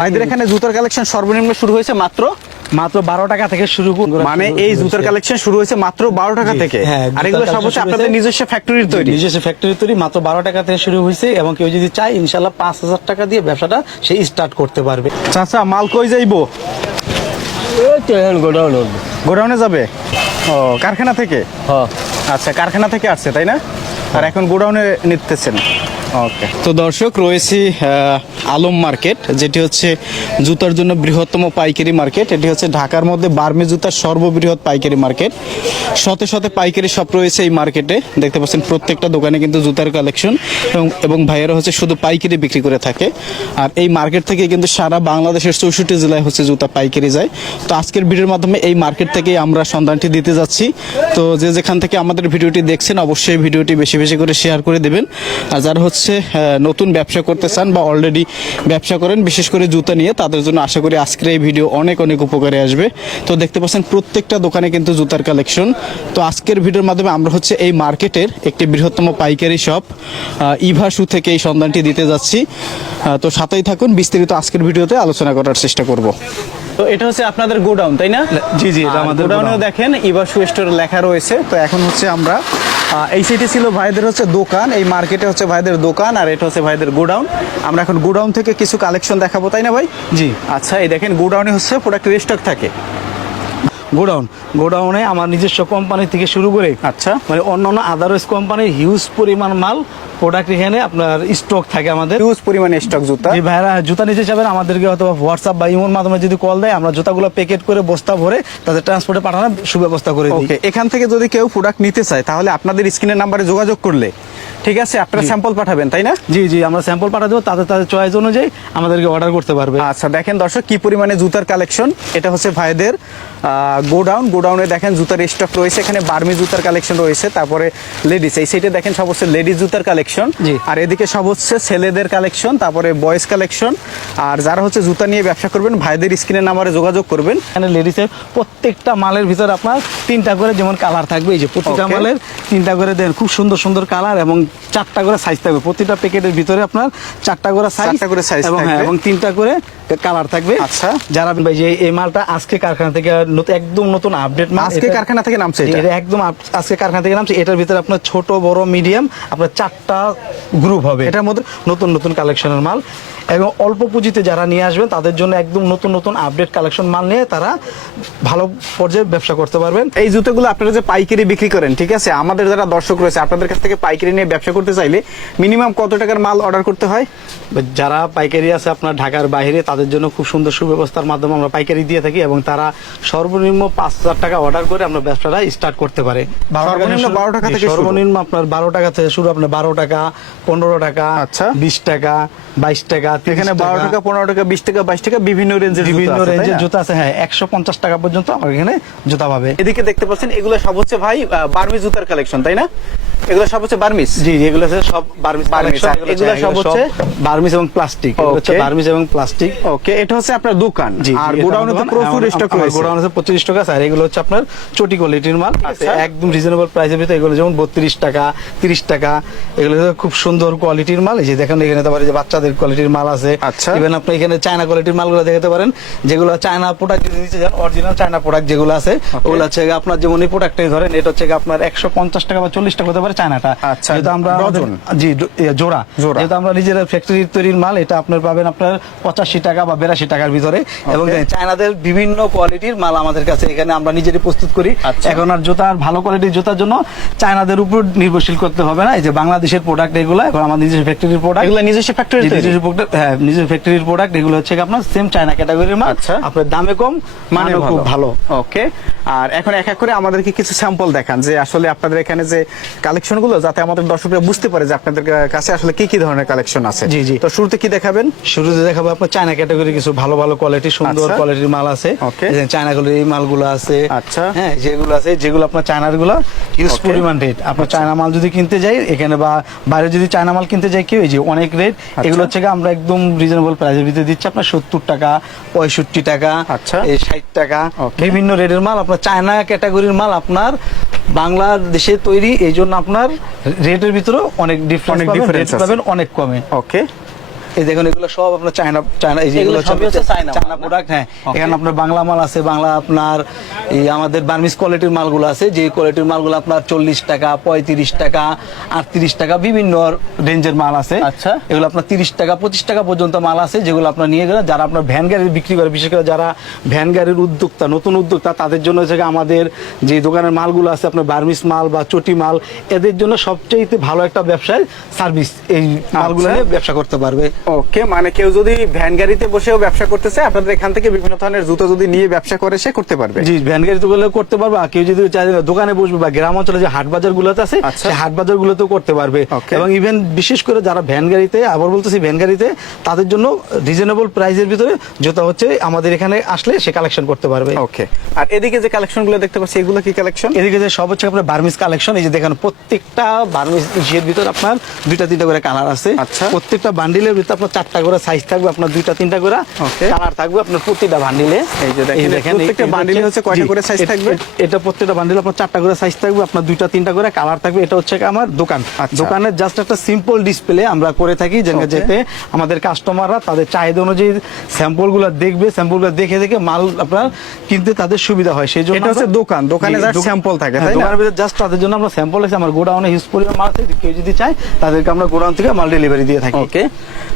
ভাইদের এখানে জুতার কালেকশন সর্বনিম্ন শুরু হয়েছে মাত্র 12 টাকা থেকে শুরু। মানে এই জুতার কালেকশন শুরু হয়েছে মাত্র 12 টাকা থেকে। আর এগুলো সব হচ্ছে আপনাদের নিজস্ব ফ্যাক্টরির তৈরি। নিজস্ব ফ্যাক্টরি তৈরি, মাত্র 12 টাকা থেকে শুরু হয়েছে এবং কেউ যদি চায় ইনশাআল্লাহ 5000 টাকা দিয়ে ব্যবসাটা সে স্টার্ট করতে পারবে। আচ্ছা মাল কই যাইবো? গোডাউনে যাবে? ও কারখানা থেকে? হ্যাঁ আচ্ছা কারখানা থেকে আসছে তাই না? আর এখন গোডাউনে নিতেছেন। ওকে, তো দর্শক রয়েছি আলম মার্কেট, যেটি হচ্ছে জুতার জন্য বৃহত্তম পাইকারি মার্কেট। এটি হচ্ছে ঢাকার মধ্যে বার্মি জুতার সর্ববৃহৎ পাইকারি মার্কেট। শতে শতে পাইকারি শপ রয়েছে এই মার্কেটে। দেখতে পাচ্ছেন প্রত্যেকটা দোকানে কিন্তু জুতার কালেকশন এবং ভাইয়েরা হচ্ছে শুধু পাইকারি বিক্রি করে থাকে। আর এই মার্কেট থেকে কিন্তু সারা বাংলাদেশের 64 জেলায় হচ্ছে জুতা পাইকারি যায়। তো আজকের ভিডিওর মাধ্যমে এই মার্কেট থেকেই আমরা সন্ধানটি দিতে যাচ্ছি। তো যে যেখান থেকে আমাদের ভিডিওটি দেখছেন অবশ্যই ভিডিওটি বেশি বেশি করে শেয়ার করে দেবেন। আর যারা হচ্ছে নতুন ব্যবসা করতে চান বা অলরেডি ব্যবসা করেন বিশেষ করে জুতা নিয়ে, তাদের জন্য আশা করি আজকের এই ভিডিও অনেক অনেক উপকারে আসবে। তো দেখতে পাচ্ছেন প্রত্যেকটা দোকানে কিন্তু জুতার কালেকশন। তো আজকের ভিডিওর মাধ্যমে আমরা হচ্ছে এই মার্কেটের একটি বৃহত্তম পাইকারি শপ ইভা শু থেকে এই সন্ধানটি দিতে যাচ্ছি। তো সাথেই থাকুন, বিস্তারিত আজকের ভিডিওতে আলোচনা করার চেষ্টা করব। তো এটা হচ্ছে আপনাদের গোডাউন তাই না? জি জি, এটা আমাদের গোডাউনেও দেখেন ইভা শু স্টোর লেখা রয়েছে। তো এখন হচ্ছে আমরা এই সাইডে ছিল ভাইদের হচ্ছে দোকান, এই মার্কেটে হচ্ছে ভাইদের দোকান, আর এটা হচ্ছে ভাইদের গোডাউন। আমরা এখন গোডাউন থেকে কিছু কালেকশন দেখাবো তাই না ভাই? জি। আচ্ছা এই দেখেন গোডাউনে হচ্ছে প্রোডাক্টের স্টক থাকে। গোডাউনে আমার নিজস্ব কোম্পানি থেকে শুরু করে আচ্ছা মানে অন্যান্য আদারওয়াইজ কোম্পানির হিউজ পরিমাণ মাল প্রোডাক্ট এখানে আপনার স্টক থাকে আমাদের। হিউজ পরিমাণে স্টক জুতা। এই ভাইরা জুতা নিতে চাবেন আমাদেরকে অথবা হোয়াটসঅ্যাপ বা ইমোর মাধ্যমে যদি কল দেয়, আমরা জুতাগুলো প্যাকেট করে বস্তা ভরে তাদের ট্রান্সপোর্টে পাঠানোর সুব্যবস্থা করে দিই। ওকে, এখান থেকে যদি কেউ প্রোডাক্ট নিতে চায় তাহলে আপনাদের স্ক্রিনের নাম্বারে যোগাযোগ করলে ঠিক আছে আপনারা স্যাম্পল পাঠাবেন তাই না? জি জি, আমরা স্যাম্পল পাঠা দেবো, তাদের চয়েস অনুযায়ী আমাদেরকে অর্ডার করতে পারবে। আচ্ছা দেখেন দর্শক কি পরিমাণে জুতার কালেকশন। এটা হচ্ছে ভাইদের গোডাউনে দেখেন জুতার স্টক রয়েছে। এখানে বার্মি জুতার কালেকশন রয়েছে, তারপরে লেডিস এই সাইডে দেখেন সব হচ্ছে লেডিস জুতার কালেকশন, আর এদিকে সব হচ্ছে ছেলেদের কালেকশন, তারপরে বয়েজ কালেকশন। আর যারা হচ্ছে জুতা নিয়ে ব্যবসা করবেন ভাইদের স্ক্রিনের নাম্বারে যোগাযোগ করবেন। এখানে লেডিসের প্রত্যেকটা মালের ভিতরে আপনার 3টা করে যেমন কালার থাকবে, এই যে প্রতিটা মালের 3টা করে দেন, খুব সুন্দর সুন্দর কালার এবং 4টা করে সাইজ থাকবে। প্রতিটা প্যাকেটের ভিতরে আপনার 4টা করে সাইজ এবং 3টা করে কালার থাকবে। আচ্ছা, যারা ভাই যে এই মালটা আজকে কারখানা থেকে একদম নতুন আপডেট মাল, আজকে কারখানা থেকে নামছে, এটা একদম আজকে কারখানা থেকে নামছে। এটার ভিতরে আপনার ছোট বড় মিডিয়াম আপনার 4টা গ্রুপ হবে। এটার মধ্যে নতুন নতুন কালেকশনের মাল এবং অল্প পুঁজিতে যারা নিয়ে আসবেন তাদের জন্য একদম নতুন নতুন আপডেট কালেকশন মাল নিয়ে তারা ভালো পর্যায়ে ব্যবসা করতে পারবেন। এই জুতোগুলো আপনারা যে পাইকারি বিক্রি করেন ঠিক আছে, আমাদের যারা দর্শক রয়েছে আপনাদের কাছ থেকে পাইকারি নিয়ে ব্যবসা করতে চাইলে মিনিমাম কত টাকার মাল অর্ডার করতে হয়? যারা পাইকারি আছে আপনার ঢাকার বাইরে, তাদের জন্য খুব সুন্দর সুব্যবস্থার মাধ্যমে আমরা পাইকারি দিয়ে থাকি এবং তারা সর্বনিম্ন 5000 টাকা অর্ডার করে আমরা ব্যবসাটা স্টার্ট করতে পারে। সর্বনিম্ন 12 টাকা থেকে সর্বনিম্ন আপনার 12 টাকা থেকে শুরু, আপনার 12 টাকা 15 টাকা, আচ্ছা 20 টাকা 22 টাকা, এখানে 12 টাকা 15 টাকা 20 টাকা 22 টাকা বিভিন্ন রেঞ্জের জুতা আছে। হ্যাঁ, 150 টাকা পর্যন্ত আমার এখানে জুতা পাবে। এদিকে দেখতে পাচ্ছেন এগুলো সব হচ্ছে ভাই বার্মি জুতার কালেকশন তাই না? এগুলো সব হচ্ছে বার্মিস। জি, এগুলো হচ্ছে সব বার্মিস কালেকশন। এগুলো সব হচ্ছে বার্মিস এবং প্লাস্টিক। হচ্ছে বার্মিস এবং প্লাস্টিক। ওকে, এটা হচ্ছে আপনার দোকান। আর গোডাউনে তো প্রচুর স্টক রয়েছে। গোডাউনে 25 স্টক আছে। আর এগুলো হচ্ছে আপনার চটি কোয়ালিটির মাল, একদম রিজনেবল প্রাইসের ভিতরে। এগুলো যেমন 32 টাকা 30 টাকা, এগুলো খুব সুন্দর কোয়ালিটির মাল। এই যে দেখেন এখানে তো যে বাচ্চাদের কোয়ালিটির মাল আছে। আচ্ছা, ইভেন আপনি এখানে চায়না কোয়ালিটির মালগুলো দেখাতে পারেন, যেগুলো চায়না প্রোডাক্ট যদি নিতে যান, অরিজিনাল চায়না প্রোডাক্ট যেগুলো আছে ওগুলো হচ্ছে আপনার যেমন এই প্রোডাক্টটাই ধরেন, এটা হচ্ছে আপনার 150 টাকা বা 40 টাকা হতে পারে চায়নাটা। আচ্ছা, যেহেতু আমরা জি জোড়া, যেহেতু আমরা নিজেরা ফ্যাক্টরির তৈরির মাল, এটা আপনার পাবেন আপনার 85 টাকা বা 82 টাকার ভিতরে। এবং চায়নাদের বিভিন্ন কোয়ালিটির মাল আমাদের কাছে এখানে আমরা নিজেরই প্রস্তুত করি। এখন আর জুতার ভালো কোয়ালিটির জুতার জন্য চায়নাদের উপর নির্ভরশীল করতে হবে না। এই যে বাংলাদেশের প্রোডাক্ট এগুলো, এখন আমাদের নিজস্ব ফ্যাক্টরির প্রোডাক্ট, এগুলো নিজস্ব ফ্যাক্টরি, হ্যাঁ নিজস্ব ফ্যাক্টরির প্রোডাক্ট। এগুলো হচ্ছে আপনার সেম চায়না ক্যাটাগরির মাল, আপনার দামে কম মানে খুব ভালো। ওকে, আর এখন এক এক করে আমাদেরকে কিছু স্যাম্পল দেখান যে আসলে আপনাদের এখানে যে কালেকশন গুলো, যাতে আমাদের দর্শকরা বুঝতে পারে যে আপনাদের কাছে আসলে কি কি ধরনের কালেকশন আছে। জি জি, তো শুরুতে কি দেখাবেন? শুরুতে দেখাবো আপনার চায়না ক্যাটাগরি কিছু ভালো ভালো কোয়ালিটি, সুন্দর কোয়ালিটির মাল আছে। চায়না কোয়ালিটির মালগুলো আছে। আচ্ছা, হ্যাঁ যেগুলো আছে, যেগুলো আপনার চায়নার গুলো হিউজ পরিমাণ রেট। আপনার চায়না মাল যদি কিনতে যাই এখানে বা বাইরে যদি চায়না মাল কিনতে যাই কেউ, এই যে অনেক রেট। এগুলো হচ্ছে আমরা একদম রিজনেবল প্রাইসের ভিতরে দিচ্ছি আপনার 70 টাকা 65 টাকা, আচ্ছা 60 টাকা, বিভিন্ন রেটের মাল। আপনার চায়না ক্যাটাগরির মাল আপনার বাংলাদেশে তৈরি, এই জন্য আপনার রেটের ভিতরে অনেক ডিফারেন্স পাবেন, অনেক কমে। ওকে, এই দেখুন এগুলো সব আপনার চায়না চায়না এই এগুলো যেগুলো সবই হচ্ছে চায়না মাল, না? প্রোডাক্ট। হ্যাঁ, Okay. এখানে আপনার বাংলা মাল আছে, বাংলা আপনার এই আমাদের বার্মিস কোয়ালিটির মালগুলো আছে, যে কোয়ালিটির মালগুলো আপনার 40 টাকা, 35 টাকা, 38 টাকা বিভিন্ন রেঞ্জের মাল আছে। আচ্ছা। এগুলো আপনার 30 টাকা 25 টাকা পর্যন্ত মাল আছে, যেগুলো আপনার নিয়ে গেলে যারা আপনার ভ্যান গাড়ি বিক্রি করে, বিশেষ করে যারা ভ্যান গাড়ির উদ্যোক্তা, নতুন উদ্যোক্তা, তাদের জন্য হচ্ছে গিয়ে আমাদের যে দোকানের মালগুলো আছে আপনার বার্মিস মাল বা চটি মাল, এদের জন্য সবচেয়ে ভালো একটা ব্যবসায় সার্ভিস, এই মালগুলো নিয়ে ব্যবসা করতে পারবে। ওকে, মানে কেউ যদি ভ্যান গাড়িতে বসেও ব্যবসা করতেছে, আপনাদের এখান থেকে বিভিন্ন ধরনের জুতো যদি নিয়ে ব্যবসা করে সে করতে পারবে। জি, ভ্যান গাড়িতে গুলো করতে পারবে, আর কেউ যদি চায় দোকানে বসবে বা গ্রাম অঞ্চলে যে হাট বাজার গুলোতে আছে আচ্ছা। সেই হাট বাজার গুলোতেও করতে পারবে। Okay. এবং ইভেন বিশেষ করে যারা ভ্যান গাড়িতে, আবার বলতেছি ভ্যান গাড়িতে, তাদের জন্য রিজনেবল প্রাইসের ভিতরে জুতা হচ্ছে আমাদের এখানে আসলে সে কালেকশন করতে পারবে। ওকে, আর এদিকে যে কালেকশন গুলো দেখতে পাচ্ছি এগুলো কি কালেকশন? এদিকে যে সব হচ্ছে আপনার বার্মিস কালেকশন, এই যে দেখেন প্রত্যেকটা বার্মিস ইসের ভিতরে আপনার 2টা-3টা করে কালার আছে। আচ্ছা। প্রত্যেকটা বান্ডিলের ভিতরে আপনার 4টা করে সাইজ থাকবে, আপনার 2টা-3টা করে Okay. কালার থাকবে আপনার প্রতিটা বান্ডিলে। এই যে দেখেন, প্রত্যেকটা বান্ডিলে হচ্ছে কয়টা করে size থাকবে? এটা প্রত্যেকটা বান্ডিলে আপনার 4টা করে সাইজ থাকবে, আপনার 2টা-3টা করে কালার থাকবে। এটা হচ্ছে আমার দোকান, আচ্ছা। দোকানের জাস্ট একটা সিম্পল ডিসপ্লে আমরা করে থাকি, Okay. যেতে আমাদের কাস্টমাররা তাদের চাহিদা অনুযায়ী স্যাম্পলগুলো দেখবে, স্যাম্পলগুলো দেখে দেখে মাল আপনার কিনতে তাদের সুবিধা হয়। সেই জন্য এটা হচ্ছে দোকান, দোকানে জি, just দোকান- sample থাকে, হ্যাঁ, তাই না? দোকানের ভিতরে জাস্ট তাদের জন্য আমরা স্যাম্পল আছে, আমার গোডাউনে হিউজ পরিমাণ মাল আছে, কেউ যদি চায় তাদেরকে আমরা গোডাউন থেকে মাল ডেলিভারি দিয়ে থাকি। ওকে,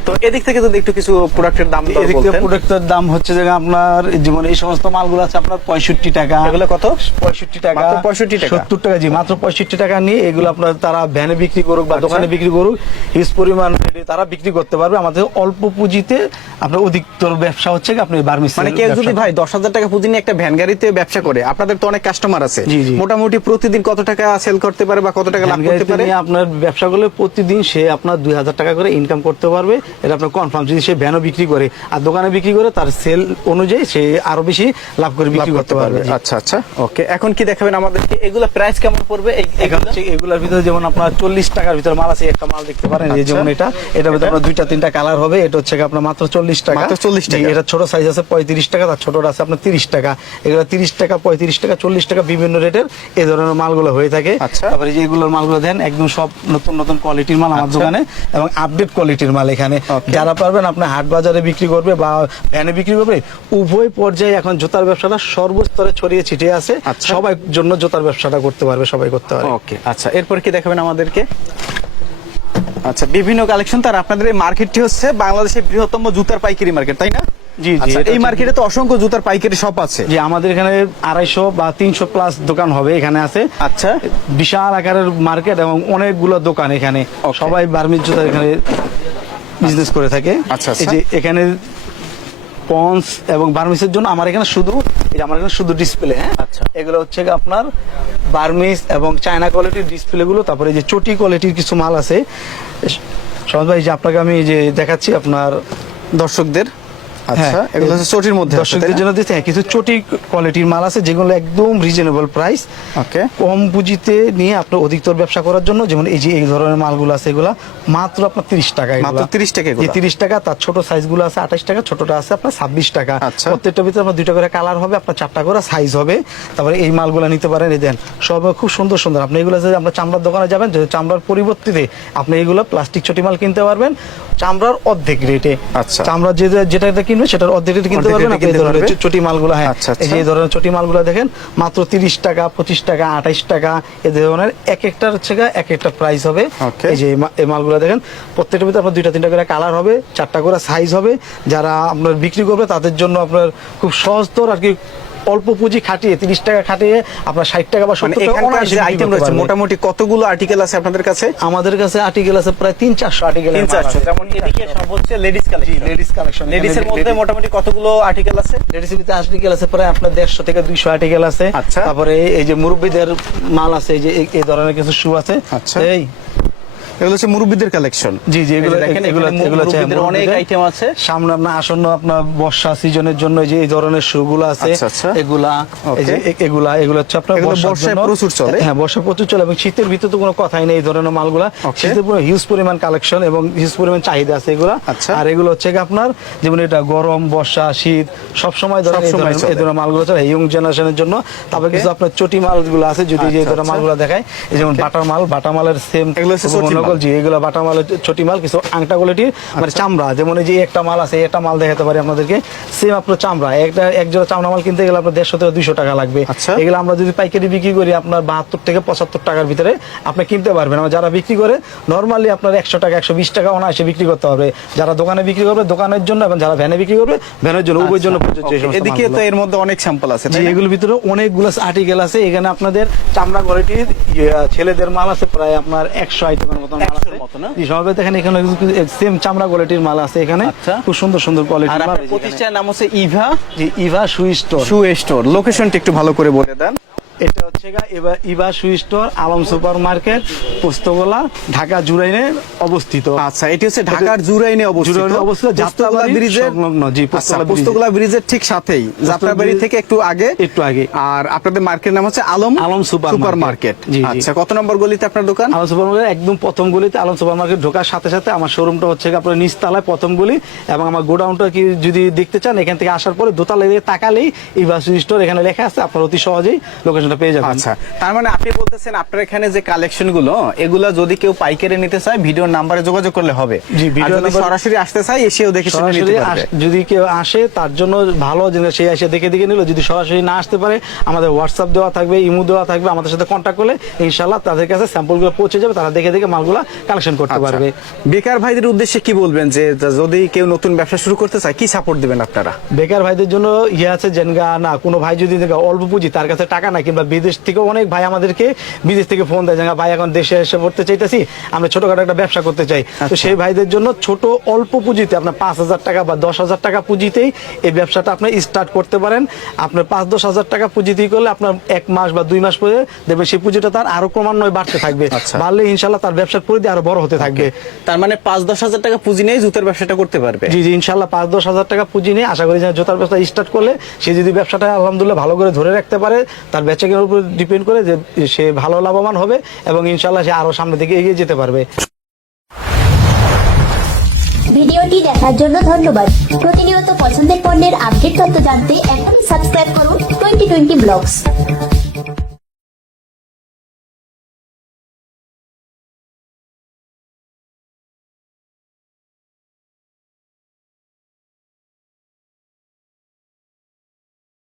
তো এদিক থেকে যদি একটু কিছু প্রোডাক্টের দাম দর এদিক থেকে বলতেন। প্রোডাক্টের দাম হচ্ছে যে আপনার যেমন এই সমস্ত মালগুলো আছে আপনার 65 টাকা, এগুলো কত? 65 টাকা, মাত্র 65 টাকা? 70 টাকা, জি মাত্র 65 টাকা নিয়ে এগুলো আপনার তারা ভ্যানে বিক্রি করুক বা আচ্ছা। দোকানে বিক্রি করুক, হিউজ পরিমাণ রেটে তারা বিক্রি করতে পারবে। আমাদের অল্প পুঁজিতে আপনার অধিকতর ব্যবসা হচ্ছে কি আপনি বার্মিস মানে কেউ যদি ভাই 10,000 টাকা পুঁজি নিয়ে একটা ভ্যান গাড়িতে ব্যবসা করে, আপনাদের তো অনেক কাস্টমার আছে, জি, জি। মোটামুটি প্রতিদিন কত টাকা সেল করতে পারে বা কত টাকা লাভ করতে পারে? আপনার ব্যবসা করলে প্রতিদিন সে আপনার 2,000 টাকা করে ইনকাম করতে পারবে, এটা আপনার কনফার্ম। যদি সে ভ্যানও বিক্রি করে আর দোকানে বিক্রি করে, তার সেল অনুযায়ী সে আরো বেশি লাভ করে বিক্রি করতে পারবে। জি। আচ্ছা আচ্ছা, ওকে, এখন কি দেখাবেন আমাদেরকে? এগুলো প্রাইস কেমন পড়বে? এখন হচ্ছে এগুলোর ভিতরে যেমন আপনার 40 টাকার ভিতরে মাল আছে, একটা মাল দেখতে পারেন, এই আচ্ছা। যেমন এটার ভিতরে আপনার 2টা-3টা কালার হবে। এটা হচ্ছে আপনার মাত্র 40 টাকা। মাত্র 40 টাকা? জি, এটা ছোট সাইজ আছে 35 টাকা, তার ছোটটা আছে আপনার 30 টাকা। এগুলো 30 টাকা, 35 টাকা, 40 টাকা বিভিন্ন রেটের এই ধরনের মালগুলো হয়ে থাকে। আচ্ছা। তারপরে যে এগুলোর মালগুলো দেন একদম সব নতুন নতুন কোয়ালিটির মাল আমার আচ্ছা। দোকানে, এবং আপডেট কোয়ালিটির মাল এখানে। Okay. যারা পারবেন আপনার হাট বাজারে বিক্রি করবে বা ভ্যানে বিক্রি করবে, উভয় পর্যায়ে এখন জুতার ব্যবসাটা সর্বস্তরে ছড়িয়ে ছিটিয়ে আছে। আচ্ছা। সবাই জন্য জুতার ব্যবসাটা করতে পারবে, সবাই করতে পারবে। ওকে, আচ্ছা, এরপর কি দেখাবেন আমাদেরকে? আচ্ছা, বিভিন্ন কালেকশন। তার আপনাদের এই মার্কেটটি হচ্ছে বাংলাদেশের বৃহত্তম জুতার পাইকারি মার্কেট, তাই না? জি, জি, আচ্ছা, এটা এই হচ্ছে- মার্কেটে তো অসংখ্য জুতার পাইকারি শপ আছে। যে আমাদের এখানে 250 বা 300 প্লাস দোকান হবে এখানে আছে। আচ্ছা, বিশাল আকারের মার্কেট এবং অনেকগুলো দোকান এখানে। Okay. সবাই বার্মিজ জুতা এখানে বিজনেস করে থাকে। আচ্ছা, এই যে এখানে পন্স এবং বার্মিসের জন্য আমার এখানে শুধু ডিসপ্লে। হ্যাঁ, আচ্ছা। এগুলো হচ্ছে গিয়ে আপনার বার্মিস এবং চায়না কোয়ালিটির ডিসপ্লে গুলো। তারপরে এই যে চটি কোয়ালিটির কিছু মাল আছে। সহজ ভাই, যে আপনাকে আমি যে দেখাচ্ছি আপনার দর্শকদের। আচ্ছা, হ্যাঁ, এগুলো হচ্ছে চটির মধ্যে আছে, তাই দর্শকদের না? জন্য দিতে কিছু চটি কোয়ালিটির মাল আছে, যেগুলো একদম রিজনেবল প্রাইস, ওকে, কম পুঁজিতে নিয়ে আপনার অধিকতর ব্যবসা করার জন্য। যেমন এই যে এই ধরনের মালগুলো আছে, এগুলা মাত্র আপনার 30 টাকা। মাত্র 30 টাকা এগুলা? 30 টাকা। তার ছোট সাইজগুলো আছে 28 টাকা, ছোটটা আছে আপনার 26 টাকা। আচ্ছা। প্রত্যেকটার ভিতরে আপনার 2টা করে কালার হবে, আপনার 4টা করে সাইজ হবে। তারপরে এই মালগুলো নিতে পারেন, এই দেন সব খুব সুন্দর সুন্দর। আপনি এগুলো যে আমরা চামড়ার দোকানে যাবেন, যে চামড়ার পরিবর্তে আপনি এগুলো প্লাস্টিক চটি মাল কিনতে পারবেন চামড়ার অর্ধেক রেটে। আচ্ছা। চামড়া যেটা কিনবে সেটার অর্ধেক রেটে কিনতে অর্ধেক পারবেন রেটে আপনি এই কিনতে ধরনের পারবে। চটি মালগুলো। হ্যাঁ, আচ্ছা, আচ্ছা। এই যে এই ধরনের চটি মালগুলো দেখেন মাত্র 30 টাকা, 25 টাকা, 28 টাকা, এই ধরনের এক একটার হচ্ছে এক একটা প্রাইস হবে। Okay. এই যে এই মালগুলো দেখেন, প্রত্যেকটার ভিতরে আপনার 2টা-3টা করে কালার হবে, 4টা করে সাইজ হবে। যারা আপনার বিক্রি করবে তাদের জন্য আপনার খুব সহজতর আর কি, অল্প পুঁজি খাটিয়ে 30 টাকা খাটিয়ে আপনার 60 টাকা বা মানে 70 টাকা এখানকার অনায়াসে যে বিক্রি আইটেম করতে রয়েছে পারবে। মোটামুটি কতগুলো আর্টিকেল আছে আপনাদের কাছে? আমাদের কাছে আর্টিকেল আছে প্রায় 300-400 আর্টিকেল। 300-400। যেমন এদিকে সব হচ্ছে লেডিস কালেকশন। Ladies collection. লেডিসের মধ্যে মোটামুটি কতগুলো আর্টিকেল আছে? লেডিসের ভিতরে আর্টিকেল আছে প্রায় আপনার 150 থেকে 200 আর্টিকেল আছে। আচ্ছা। তারপরে এই যে মুরব্বীদের মাল আছে, এই যে এই ধরনের কিছু শু আছে। আচ্ছা। এই এগুলো হচ্ছে মুরব্বিদের কালেকশন। জি, জি, এগুলো দেখেন, এগুলো এখানে এগুলো হচ্ছে মুরব্বিদের অনেক মুরব্বিদের। আইটেম আছে। সামনে আপনার আসন্ন আপনার বর্ষা সিজনের জন্য যে এই ধরনের শুগুলো আছে, আচ্ছা, আচ্ছা। এগুলা এই যে Okay. এগুলো হচ্ছে আপনার এগুলো বর্ষার বর্ষায় জন্য। প্রচুর চলে। হ্যাঁ, বর্ষায় প্রচুর চলে এবং শীতের ভিতরে তো কোনো কথাই নেই। এই ধরনের মালগুলা Okay. শীতের পুরো হিউজ পরিমাণ কালেকশন এবং হিউজ পরিমাণ চাহিদা আছে এগুলা। আচ্ছা। আর এগুলো হচ্ছে কি আপনার যেমন এটা গরম, বর্ষা, শীত সব সময় সব সময় চলে। এই ধরনের মালগুলো চলে ইয়ং জেনারেশনের জন্য। তারপরে Okay. কিছু আপনার চটি মালগুলো আছে, যদি এই যে আচ্ছা, ধরনের আচ্ছা। মালগুলো দেখায়, এই যেমন Okay. বাটা মালের সেম এগুলো হচ্ছে চটি মাল। সকল জি এগুলো বাটা মাল ছোটি মাল, কিছু আংটা কোয়ালিটির মানে চামড়া, যেমন এই যে একটা মাল আছে, একটা মাল দেখাতে পারি আপনাদেরকে, সেম আপনার চামড়া, এক জোড়া চামড়া মাল কিনতে গেলে আপনার 150 থেকে 200 টাকা লাগবে। আচ্ছা। এগুলো আমরা যদি পাইকারি বিক্রি করি আপনার 72 থেকে 75 টাকার ভিতরে আপনি কিনতে পারবেন। আর যারা বিক্রি করে নরমালি আপনার 100 টাকা 120 টাকা অনায়াসে বিক্রি করতে হবে। যারা দোকানে বিক্রি করবে দোকানের জন্য, এবং যারা ভ্যানে বিক্রি করবে ভ্যানের জন্য, উভয়ের জন্য প্রযোজ্য এই সমস্ত এদিকে তো মালগুলো। এর মধ্যে অনেক স্যাম্পল আছে, জি তাই না? এগুলোর ভিতরে অনেকগুলো আর্টিকেল আছে। এখানে আপনাদের চামড়া কোয়ালিটির ছেলেদের মাল আছে প্রায় আপনার 100 আইটেমের মতো মাল 100 আছে। এর মতো না? জি সবাই দেখেন এখানে সেম চামড়া কোয়ালিটির মাল আছে এখানে। আচ্ছা। খুব সুন্দর সুন্দর আর কোয়ালিটির মাল। আপনার প্রতিষ্ঠানের নাম হচ্ছে Eva ji Eva shoe store. Shoe store. লোকেশনটা একটু ভালো করে বলে দেন। এটা হচ্ছে Eva shoe store, Alam super market, Postogola, Dhaka জুরাইনে অবস্থিত। আচ্ছা, এটি হচ্ছে ঢাকার জুরাইনে অবস্থিত। জুরাইনে অবস্থিত, পোস্তগোলা যাত্রাবাড়ি ব্রিজের সংলগ্ন। জি পোস্তগোলা ব্রিজের ঠিক সাথেই, যাত্রাবাড়ি ব্রিজ- থেকে একটু আগে। একটু আগে। আর আপনাদের মার্কেটের নাম হচ্ছে আলম সুপার মার্কেট। জি, জি। আচ্ছা, কত নম্বর গলিতে আপনার দোকান? আলম সুপার মার্কেট একদম প্রথম গলিতে। আলম সুপার মার্কেট ঢোকার সাথে সাথে আমার শোরুমটা হচ্ছে আপনার নিচতলায় প্রথম গলি, এবং আমার গোডাউনটা কি যদি দেখতে চান এখান থেকে আসার পরে দোতলায় দিয়ে তাকালেই ইভা শু স্টোর এখানে লেখা আছে, আপনার অতি সহজেই লোকেশনটা পেয়ে যাবেন। আচ্ছা, তার মানে আপনি বলতেছেন আপনার এখানে যে কালেকশন গুলো, এগুলা যদি কেউ পাইকারি নিতে চায় ভিডিওর নাম্বারে যোগাযোগ করলে হবে। জি, আর ভিডিও যদি নাম্বার- সরাসরি আসতে চায় এসেও দেখে শুনে নিতে সরাসরি পারবে। যদি কেউ আসে তার জন্য ভালো জিনিস, সে এসে দেখে নিল। যদি সরাসরি না আসতে পারে আমাদের হোয়াটসঅ্যাপ দেওয়া থাকবে, ইমো দেওয়া থাকবে, আমাদের সাথে কন্ট্যাক্ট করলে ইনশাআল্লাহ তাদের কাছে স্যাম্পলগুলো পৌঁছে যাবে, তারা দেখে দেখে মালগুলো কালেকশন করতে আচ্ছা, পারবে। বেকার ভাইদের উদ্দেশ্যে কি বলবেন, যে যদি কেউ নতুন ব্যবসা শুরু করতে চায় কি সাপোর্ট দিবেন আপনারা? বেকার ভাইদের জন্য আছে জেনগা না, কোনো ভাই যদি দেখে অল্প পুঁজি, তার কাছে টাকা নাই, কিংবা বিদেশ থেকে অনেক ভাই আমাদেরকে বিদেশ থেকে ফোন দেয়, ভাই এখন দেশে এসে পড়তে চাইতেছি, আমরা ছোটখাটো একটা ব্যবসা করতে চাই। তো সেই ভাইদের জন্য ছোট অল্প পুঁজিতে আপনার 5,000 টাকা বা 10,000 টাকা পুঁজিতেই এই ব্যবসাটা আপনি স্টার্ট করতে পারেন। আপনার 5-10 হাজার টাকা পুঁজিতেই করলে আপনার 1 মাস বা 2 মাস পরে দেখবেন সেই পুঁজিটা তার আরো ক্রমান্বয়ে বাড়তে থাকবে। আচ্ছা। বাড়লে ইনশাল্লাহ তার ব্যবসার পরিধি আরো বড় হতে থাকবে। তার মানে 5-10 হাজার টাকা পুঁজি নিয়ে জুতার ব্যবসাটা করতে পারবে। জি জি ইনশাল্লাহ 5-10 হাজার টাকা পুঁজি নিয়ে আশা করি যে জুতার ব্যবসা স্টার্ট করলে সে যদি ব্যবসাটা আলহামদুলিল্লাহ ভালো করে ধরে রাখতে পারে, তার বেচাকেনার উপর ডিপেন্ড করে যে সে ভালো লাভবান হবে, এবং ইনশাল্লাহ সে আরো সামনের দিকে এগিয়ে যেতে পারবে। ভিডিওটি দেখার জন্য ধন্যবাদ। প্রতিনিয়ত পছন্দের পণ্যের আপডেট তথ্য জানতে এখন সাবস্ক্রাইব করুন 2020 ব্লগস।